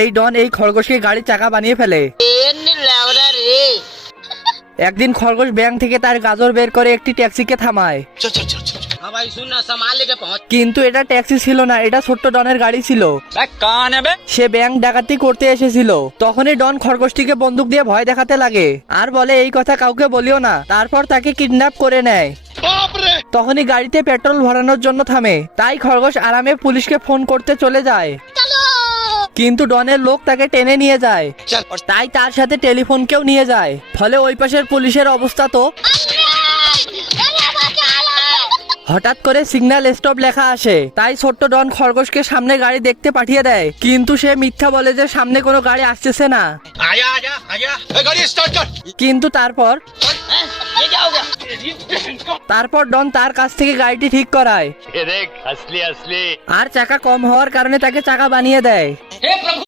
এই ডন এই খরগোশকে গাড়ির চাকা বানিয়ে ফেলে। একদিন খরগোশ ব্যাংক থেকে তার গাজর বের করে একটি ট্যাক্সিকে থামায়। কিন্তু এটা ট্যাক্সি ছিল না, এটা ছোট্ট ডনের গাড়ি ছিল। সে ব্যাংক ডাকাতি করতে এসেছিল। তখনই ডন খরগোশটিকে বন্দুক দিয়ে ভয় দেখাতে লাগে আর বলে এই কথা কাউকে বলিও না। তারপর তাকে কিডন্যাপ করে নেয়। তখনই গাড়িতে পেট্রোল ভরানোর জন্য থামে। তাই খরগোশ আরামে পুলিশকে ফোন করতে চলে যায়। কিন্তু ডনের লোক তাকে টেনে নিয়ে যায়, তাই তার সাথে টেলিফোনকেও নিয়ে যায়। ফলে ওই পাশের পুলিশের অবস্থা তো। হঠাৎ করে সিগন্যাল স্টপ লেখা আসে, তাই ছোট্ট ডন খরগোশকে সামনে গাড়ি দেখতে পাঠিয়ে দেয়। কিন্তু সে মিথ্যা বলে যে সামনে কোনো গাড়ি আসতেছে না। কিন্তু তারপর ডন তার কাছ থেকে গাড়িটি ঠিক করায় আর চাকা কম হওয়ার কারণে তাকে চাকা বানিয়ে দেয়।